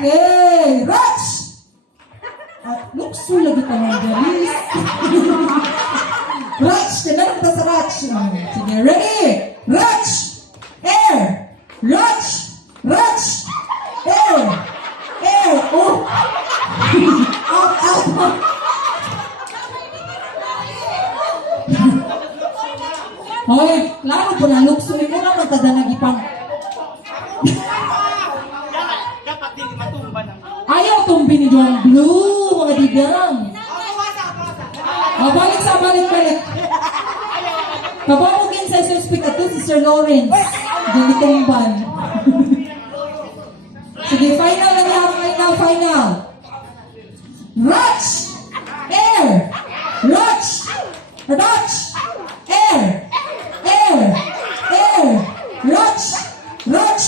Okay, Rach! Lukso lagi ka mga galis. Rach, kailangan kita sa Rach. Sige, ready? Rach! Air! Rach! Rach! Air! Air! Oh! Out, out, out! Hoy, lalo po na lukso. Ito naman tada nagipang. Dapat din matumba ng Ayaw tumbi ni John Blue, mga digang. Balik. Kabawagin sa suspect at si Sir Lawrence. Hindi tumban. Sige, final na niya. Final. Rach! Air! Rach! Rach! Air! Air! Air! Rach! Rach!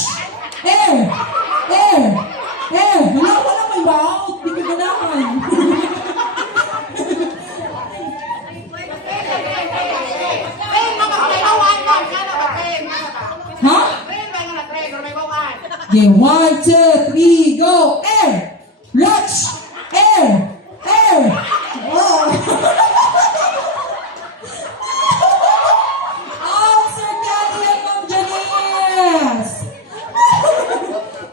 Air! Air! Air! Wala ko na may baot. Di ka ganahan. Ha? Okay, 1, 2, 3, go! Air! Rach! Air! Air! Oh! Sir Kelly and Ma'am Janice!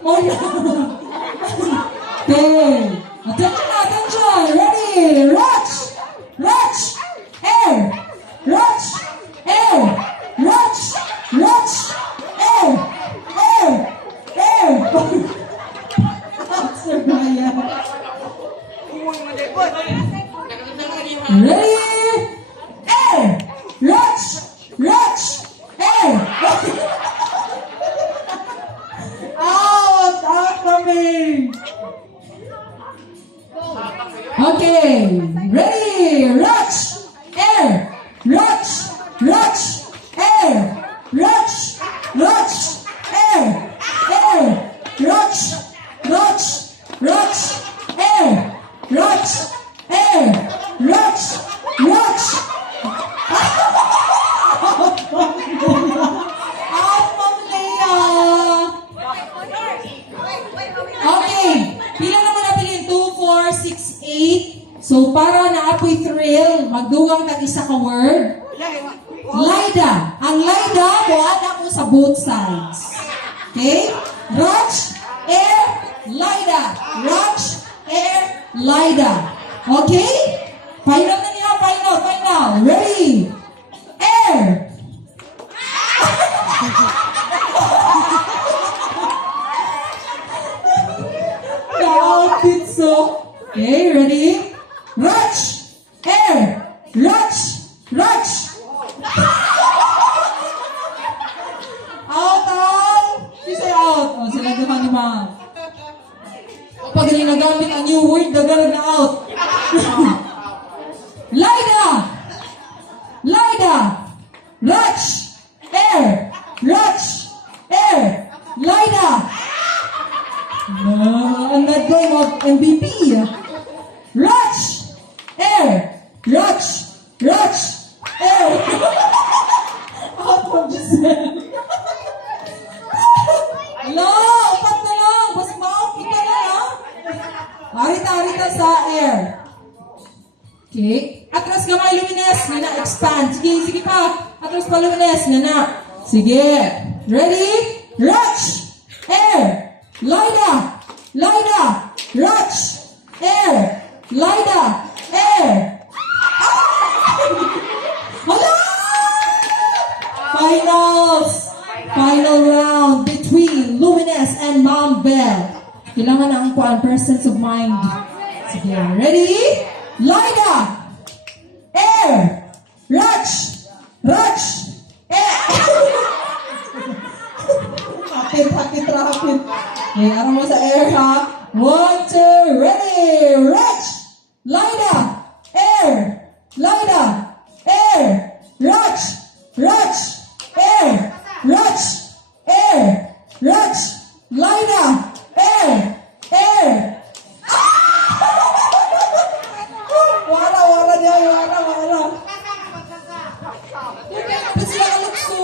Oh no! Okay. Attention! Ready? Rach! Rach! Air! Rach! Air! Rach! Rach! Air! Air! Air! Sir Brian. Ready? Air! Rach! Rach! Air! Out for me! Okay, ready? Rach! Air! Rach! Rach! Air! Rach! Rach! Air! Air! Rach! Rach! Rach! Air! Rach! Air! Rach! Rach! Okay, pila naman napilin? 2, 4, 6, 8. So, para naapoy thrill, magduwang tag isa ka word. Lida. Ang Lida, buwan ako sa both sides. Okay? Rach, Air, Lida. Rach, Air, Lida. Okay? Final na niya, final. Ready? Air. Outfit so. Okay, ready? Rach! Air! Rach! Rach! Out! Isa out. O, sila naman ni Ma'am. Pag nagamit ang new word, dagarag na out. Lida! Lida! Rach! Air! Rach! Air! Lida! Ang nag-game of MVP. Rach! Air! Rach! Rach! Air! Out from Giselle. Hello! Upat na lang. Basta ma-out kita na lang. Arita sa air. Okay. Atras gamay Lumines. Nana, expand. Sige pa. Atras pa Lumines. Nana. Sige. Ready? Rach! Air! Lida! Lida! Rach! Air! Lida! Air! Hala! Final round between Lumines and Ma'am Belle. Kailangan ang presence of mind. Sige, ready? Lida! Air! Rach! Rach! Air! Rapid. Okay, araw mo sa air ha. 1, 2, ready! Rach! Lida! Air! Lida! Air! Rach! Rach! Air! Rach! Air! Rach! Lida! Air! Air! Wala niya, wala. Yung sila kalukso.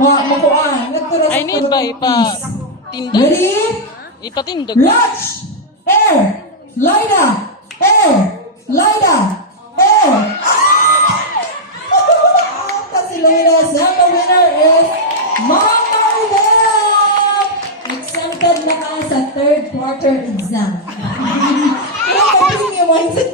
Makuan. I need ba ipa tinda? Ready? Ipatindog. Raj! Air! Lida! Air! Lida! Air! Kasi Luinas, and the winner is Ma'am Maribel! Exempted na ka sa third quarter exam. Kaya ka-premium mindset,